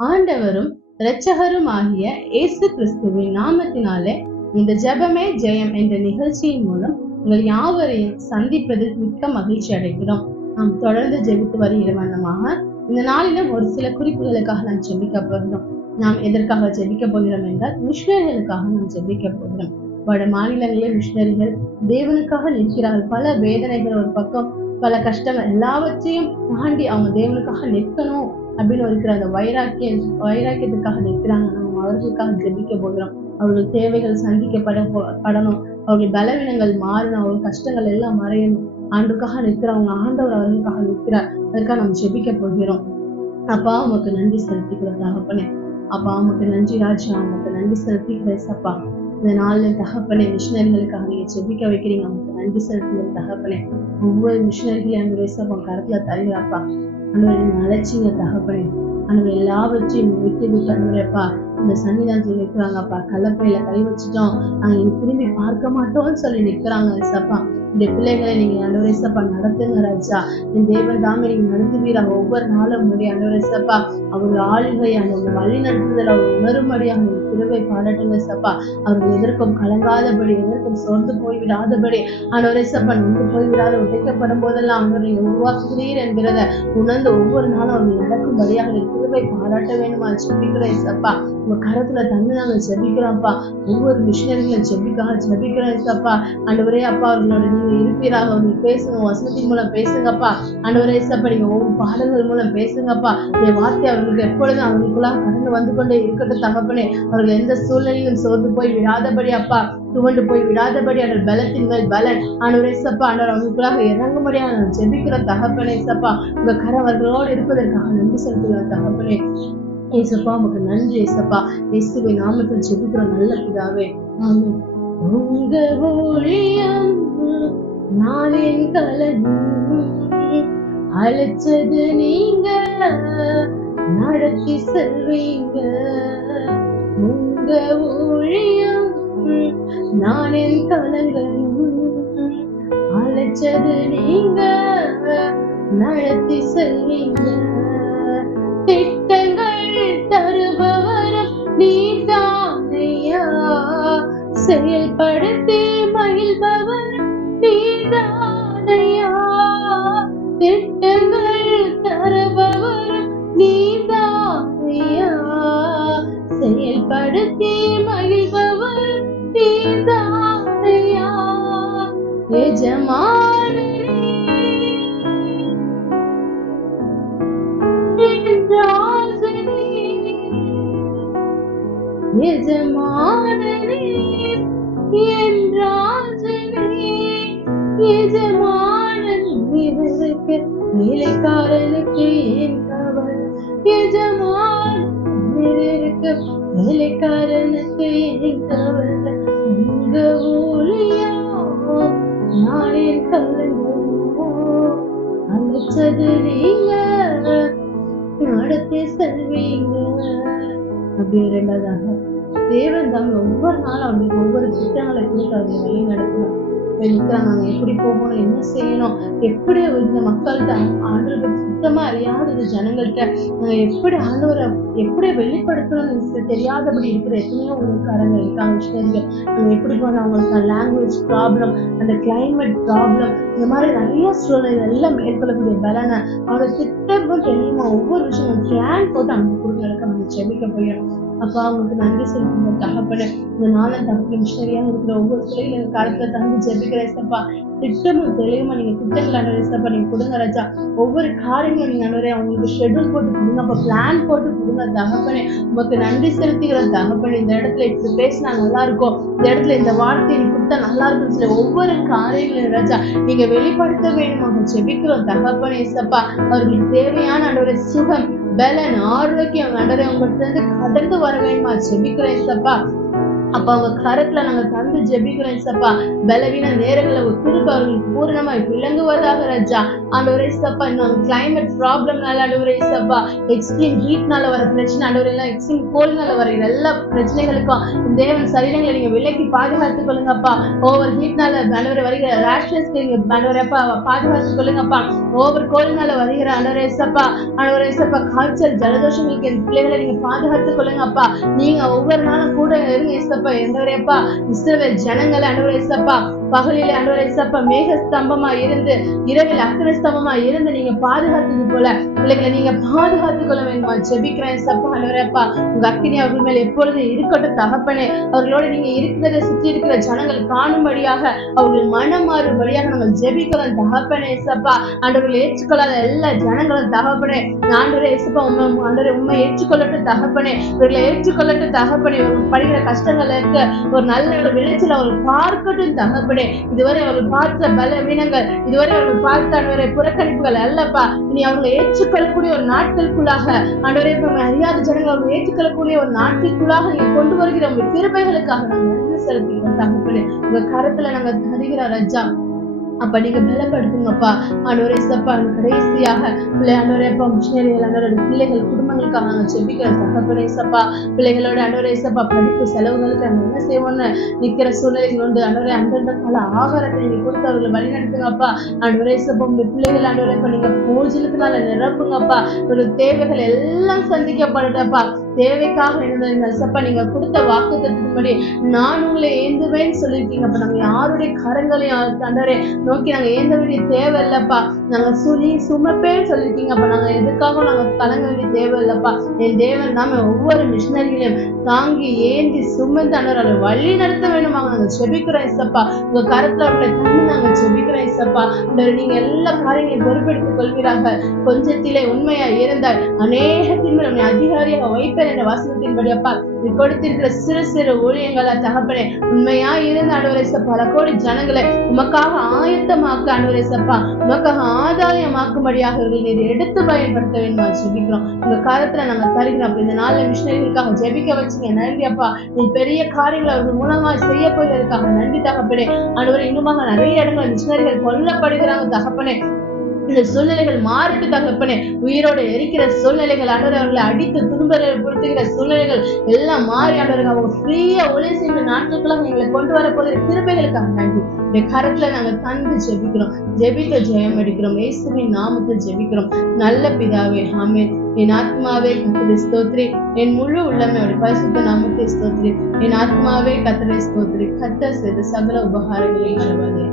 ஆண்டவரும் இரட்சகரும் ஆகிய இயேசு கிறிஸ்துவின் நாமத்தினாலே இந்த ஜெபமே ஜெயம் என்ற நிகழ்ச்சியின் மூலம் உங்கள் யாவரையும் சந்திப்பதில் மிக்க மகிழ்ச்சி அடைகிறோம். நாம் தொடர்ந்து ஜெபித்து வருகிற வண்ணமாக இந்த நாளிலும் ஒரு சில குறிப்புகளுக்காக நாம் ஜெபிக்க போகிறோம். நாம் எதற்காக ஜெபிக்க போகிறோம் என்றால் மிஷனரிகளுக்காக நாம் ஜெபிக்க போகிறோம். வட மாநிலங்களில் மிஷனரிகள் தேவனுக்காக நிற்கிறார்கள். பல வேதனைகள் ஒரு பக்கம், பல கஷ்டங்கள் எல்லாவற்றையும் தாண்டி அவங்க தேவனுக்காக நிற்கணும் அப்படின்னு இருக்கிற அந்த வைராக்கியத்துக்காக நிற்கிறாங்க. நம்ம அவர்களுக்காக ஜெபிக்க போகிறோம். அவர்கள் தேவைகள் சந்திக்கப்படணும், அவர்கள் பலவீனங்கள் மாறணும், அவர்கள் கஷ்டங்கள் எல்லாம் மறையணும். ஆண்டுக்காக நிற்கிறவங்க, ஆண்டவர் அவர்களுக்காக நிற்கிறார். அதற்காக நம்ம ஜெபிக்க போகிறோம். அப்பா உமக்கு நன்றி செலுத்திக்கிறோம் தகப்பனே. அப்பா உமக்கு நன்றி ராஜா, உமக்கு நன்றி செலுத்திக்கிறேன் சப்பா. இந்த நாள்ல தகப்பனே மிஷனரிகளுக்காக நீங்க ஜெபிக்க வைக்கிறீங்க, உங்களுக்கு நன்றி செலுத்துகிறோம் தகப்பனே. ஒவ்வொரு மிஷனரிகளையும் அந்த வேசப்பா கருத்துல தருகிறாப்பா. அன்னை நீங்க அழைச்சிங்க தகப்பனே. அன்னை எல்லாவற்றையும் விட்டு அனுப்பா இந்த சன்னிதானத்துல நிற்கிறாங்கப்பா. கள்ளப்பையில கை வச்சுட்டோம், நாங்க திரும்பி பார்க்க மாட்டோம்னு சொல்லி நிற்கிறாங்க சப்பா. இந்த பிள்ளைகளை நீங்க அனுவரேசப்பா நடத்துங்க ராஜா. என் தேவன் தாமே நீங்க நடத்துவீராக. ஒவ்வொரு நாளும் முடிய அனுவரேசப்பா அவர்கள் ஆளுகை அந்த வழி நடத்துதல் அவர் உணரும்படியாக திருவை பாடட்டுங்க சப்பா. அவர்கள் எதற்கும் கலங்காதபடி, எதற்கும் சோர்ந்து போய்விடாதபடி, அனுவரேசப்பா நொந்து போய்விடாத, உடைக்கப்படும் போதெல்லாம் அவர் நீங்க உருவாக்குகிறீர் என்கிறத உணர்ந்து ஒவ்வொரு நாளும் அவர்கள் நடக்கும்படியாக திருவை பாராட்ட வேண்டுமா ஜெபிக்கிறேன் சப்பா. உங்க கரத்துல தந்து நாங்கள் ஜெபிக்கிறோம்ப்பா. ஒவ்வொரு மிஷனரிகளும் ஜெபிக்கிறோம் சப்பா. ஆண்டவரே அப்பா அவர்களோட நீங்க இருப்பீராக. நீங்க பேசுங்க, வசனத்தின் மூலம் பேசுங்கப்பா. ஆண்டவரே சப்பா நீங்க ஒவ்வொரு பாடல்கள் மூலம் பேசுங்கப்பா. இந்த வார்த்தை அவர்களுக்கு எப்பொழுதும் அவங்களுக்குள்ளாக கடந்து வந்து கொண்டே இருக்கட்டும் தகப்பனே. அவர்கள் எந்த சூழ்நிலையிலும் சோர்ந்து போய் விடாதபடி அப்பா, துவண்டு போய் விடாதபடி அவர்கள் பலத்தின் மேல் பலன் ஆண்டவரே சப்பா ஆண்டவர் அவங்களுக்குள்ளாக இறங்கும்படியாக நான் ஜெபிக்கிறோம் தகப்பனே சப்பா. உங்க கரம் அவர்களோடு இருப்பதற்காக நன்றி செலுத்துகிறோம் தகப்பனே. ஏசப்பா உமக்கு நன்றி ஏசப்பா. இயேசுவின் நாமத்தில் ஜெபிக்கிறோம் நல்ல பிதாவே, ஆமென். உங்க ஊழியம் நான் என் கலன் அழைச்சது நீங்க நடத்தி செல்வீங்க. உங்க ஊழியம் நான் என் கலங்கள் அழைச்சது நீங்க நடத்தி செல்வீங்க. திட்டங்கள் தருபவரும் நீதானையா, செயல்படுத்தி மகிழ்பவர் நீதானையா. திட்டங்கள் தருபவரும் நீதானையா, செயல்படுத்தி மகிழ்பவர் நீதானையா. எஜமானே எஜமானே என் ராஜனே. எஜமானன் வீரருக்கு வேலைக்காரனுக்கு ஏன் கவலை. எஜமான் வீரருக்கு வேலைக்காரனுக்கு ஏன் கவலை. உங்க ஊழியம் நான் என் கவலையோ அழைச்சது நீங்க நடத்தி செல்வீங்க. அப்படி இரண்டாவதாக தேவன் தான் ஒவ்வொரு நாளும் அவங்களுக்கு ஒவ்வொரு திட்டங்களை கொடுத்து அவங்களை வழி நடத்தணும். நிற்கிறாங்க, நாங்க எப்படி போகணும், என்ன செய்யணும், எப்படி இந்த மக்கள்கிட்ட ஆண்டவரை சுத்தமா அறியாத இந்த ஜனங்கள்கிட்ட நாங்க எப்படி ஆண்டவரை எப்படி வெளிப்படுத்தணும்னு தெரியாதபடி இருக்கிற எத்தனையோ ஊருக்காரங்க இருக்காங்க மிஷனரிகள். நாங்க எப்படி போனோம், அவங்களுக்கு லாங்குவேஜ் ப்ராப்ளம், அந்த கிளைமேட் ப்ராப்ளம், இந்த மாதிரி நிறைய சூழ்நிலை எல்லாம் மேற்கொள்ளக்கூடிய பலனை அவரோட திட்டமும் தெரியுமா ஒவ்வொரு விஷயம் பிளான் போட்டு அவங்க கொடுக்க நம்ம ஜெபிக்க போயிடும். அப்பா அவங்களுக்கு நன்றி செலுத்துங்க தகப்பனே. இந்த நாளில் தகப்ப மிஷனரியாக இருக்கிற ஒவ்வொரு பிள்ளைகளும் எங்க காலத்துல தந்து ஜெபிக்கிறேசப்பா. திட்டமும் தெளிவுமா நீங்க திட்டங்கள் அனுவரேசப்பா நீங்க கொடுங்க ராஜா. ஒவ்வொரு காரியங்களும் நீங்க அனுவரே அவங்களுக்கு ஷெட்யூல் போட்டு கொடுங்க, அப்ப பிளான் போட்டு கொடுங்க தகப்பனே. உங்களுக்கு நன்றி செலுத்துகிற தகப்பனே. இந்த இடத்துல இப்படி பேசினா நல்லா இருக்கும், இந்த இடத்துல இந்த வார்த்தை நீ கொடுத்தா நல்லா இருக்குன்னு சொல்லி ஒவ்வொரு காரியங்களும் ராஜா நீங்க வெளிப்படுத்த வேணுமாக ஜெபிக்கிறோம் தகப்பனே ஏசப்பா. அவர்களுக்கு தேவையான அனுவரே சுகம், பலன், ஆரோக்கியம் ஆண்டவரே உங்கள்கிட்ட இருந்து கடந்து வர வேணுமா ஜெபிக்கிறேன் ஏசப்பா. அப்ப அவங்க கரத்துல நாங்க தந்து ஜெபிக்கிறோம் சப்பா. பலவீன நேரங்களை திரும்ப அவர்களுக்கு பூரணமாய் விளங்குவதாக ராஜா. ஆண்டவரே சப்பா, இந்த கிளைமேட் ப்ராப்ளம்னால ஆண்டவரே சப்பா, எக்ஸ்ட்ரீம் ஹீட்னால வர பிரச்சனை ஆண்டவரே, எல்லாம் எக்ஸ்ட்ரீம் கோல்ட்னால வர எல்லா பிரச்சனைகளுக்கும் தேவன் சரீரங்களை நீங்க விலக்கி பாதுகாத்துக் கொள்ளுங்கப்பா. ஓவர் ஹீட்னால ஆண்டவரே வருகிற ரேஷஸ்க்கு நீங்க ஆண்டவரேப்பா பாதுகாத்துக் கொள்ளுங்கப்பா. ஓவர் கோல்ட்னால வருகிற ஆண்டவரே சப்பா, ஆண்டவரே சப்பா, காய்ச்சல் ஜலதோஷங்களுக்கு என் பிள்ளைகளை நீங்க பாதுகாத்துக் கொள்ளுங்கப்பா. நீங்க ஒவ்வொரு நாளும் கூட இருங்க ஏசப்பா. ஆண்டவரேப்பா, இஸ்ரவேல் ஜனங்களை ஆண்டவரே சப்பா, பகலிலே ஆண்டவரே சப்பா மேக ஸ்தம்பமா இருந்து இரவில் அக்கினி ஸ்தம்பமா இருந்து நீங்க பாதுகாத்தது போல பிள்ளைகளை நீங்க பாதுகாத்துக் கொள்ள வேண்டுமா ஜெபிக்கிறேன் சப்பா. ஆண்டவரேப்பா, உங்க அக்கினி அவர்கள் மேல எப்பொழுது இருக்கட்டும் தகப்பனே. அவர்களோட நீங்க இருக்கிறத சுற்றி இருக்கிற ஜனங்கள் காணும்படியாக அவர்கள் மனம் மாறும்படியாக நாங்கள் ஜெபிக்கிறோம் தகப்பனே சப்பா. ஆண்டவர்கள் ஏற்றுக்கொள்ளாத எல்லா ஜனங்களும் தகப்பனே, ஆண்டவரே சப்பா, ஆண்டவரே உண்மை ஏற்றுக்கொள்ளட்டும் தகப்பனே. இவர்களை ஏற்றுக்கொள்ளட்டும் தகப்பனே. படுகிற கஷ்டங்கள் இருக்க ஒரு நல்ல ஒரு விளைச்சல் அவர்கள் பார்க்கட்டும் தகப்பனே. இதுவரை அவர்கள் பார்த்த பலவீனங்கள், இதுவரை அவர்கள் பார்த்த புறக்கணிப்புகள் அல்லப்பா, இனி அவர்களை ஏற்றுக்கொள்ளக்கூடிய ஒரு நாட்களுக்குள்ளாக ஆண்டவரே, அறியாத ஜனங்கள் அவர்கள் ஏற்றுக்கொள்ளக்கூடிய ஒரு நாட்களுக்குள்ளாக நீங்க கொண்டு வருகிற உங்க கிருபைகளுக்காக நாங்கள் நன்றி செலுத்துகிறோம் தகப்பனே. உங்க கரத்துல நாங்கள் தருகிற ராஜா. அப்ப நீங்க பலப்படுத்துங்கப்பா. ஆண்டவரே சப்பா, கடைசியாக ஆண்டவரேப்பா மிஷனரிகள் ஆண்டவரோட பிள்ளைகள் குடும்பங்களுக்காக நாங்க ஜெபிக்கிறோம் தகப்பனே சப்பா. பிள்ளைகளோட ஆண்டவரே சப்பா படிப்பு செலவுகளுக்கு நாங்க என்ன செய்வோம்னு நிக்கிற சூழ்நிலைகள் உண்டு. ஆண்டவரே, அந்தந்த கால ஆகாரத்தை நீங்க கொடுத்து அவர்களை வழி நடத்துங்கப்பா. ஆண்டவரே சப்பா, உங்க பிள்ளைகள் ஆண்டவரேப்பா நீங்க போஜனத்தினால நிரப்புங்கப்பா. ஒரு தேவைகள் எல்லாம் சந்திக்கப்படட்டப்பா. தேவைக்காக இருந்தீங்க சப்பா. நீங்க கொடுத்த வாக்கு தத்துவப்படி நான் உங்களை ஏந்துவேன்னு சொல்லியிருக்கீங்க. அப்ப நாங்க யாருடைய கரங்களையும் ஆண்டவரே நோக்கி நாங்க ஏந்த வேண்டிய தேவை இல்லப்பா. நாங்க சுமப்பேன்னு சொல்லிருக்கீங்க. அப்ப நாங்க எதுக்காக நாங்க கலங்க வேண்டிய தேவை இல்லப்பா. என் தேவன் நாம ஒவ்வொரு மிஷனரிகளையும் தாங்கி ஏந்தி சுமந்து ஆண்டவரை வழி நடத்த வேணுமாங்க நாங்க ஜெபிக்கிறோம் இசப்பா. உங்க கருத்துல அவர்களை தந்து நாங்க ஜெபிக்கிறோம் இசப்பா. நீங்க எல்லா காரியங்களையும் பொறுப்பெடுத்துக் கொள்வீராக. கொஞ்சத்திலே உண்மையா இருந்தால் அநேகத்தின் மேல் அதிகாரியாக வைப்பேன் என்ற வாசகத்தின்படி அப்பா கொடுத்திருக்கிற சிறு சிறு ஊழியங்களா தகப்பனே, உண்மையா இருந்த ஆண்டவரே சப்பா, பல கோடி ஜனங்களை உமக்காக ஆயத்தமாக்க ஆண்டவரே சப்பா, உமக்காக ஆதாயமாக்கும்படியாக நீர் எடுத்து பயன்படுத்த வேண்டுமா ஜெபிக்கிறோம். உங்க காலத்துல நாங்க தருகிறோம். அப்ப இந்த நாள்ல மிஷனரிகளுக்காக ஜெபிக்க வச்சுங்க. நன்றி அப்பா. நீ பெரிய காரியங்களை அவர்கள் மூலமா செய்ய போவதற்காக நன்றி தகப்பனே. ஆண்டவரே, இன்னுமாக நிறைய இடங்கள் மிஷனரிகள் கொல்லப்படுகிறாங்க தகப்பனே. இந்த சூழ்நிலைகள் மாறிட்டு தகப்பனே. உயிரோடு எரிக்கிற சூழ்நிலைகள், ஆண்டவரை அவர்களை அடித்து துன்புறுத்துகிற சூழ்நிலைகள் எல்லாம் மாறி ஆண்டவர்கள் அவங்க ஃப்ரீயா ஊழியம் செய்கிற நாட்களுக்குள்ள எங்களை கொண்டு வர போகிற கிருபைகளுக்காக நன்றி. இந்த கரத்துல நாங்க தந்து ஜெபிக்கிறோம். ஜெபிக்க ஜெயம் எடுக்கிறோம். இயேசுவின் நாமத்தில் ஜெபிக்கிறோம் நல்ல பிதாவே, ஆமென். என் ஆத்மாவே கர்த்தரை ஸ்தோத்திரி, என் முழு உள்ளமே அவருடைய பரிசுத்த நாமத்தை ஸ்தோத்திரி. என் ஆத்மாவே கர்த்தரை ஸ்தோத்திரி, கர்த்தர் செய்த சகல உபகாரங்களை மறவாதே.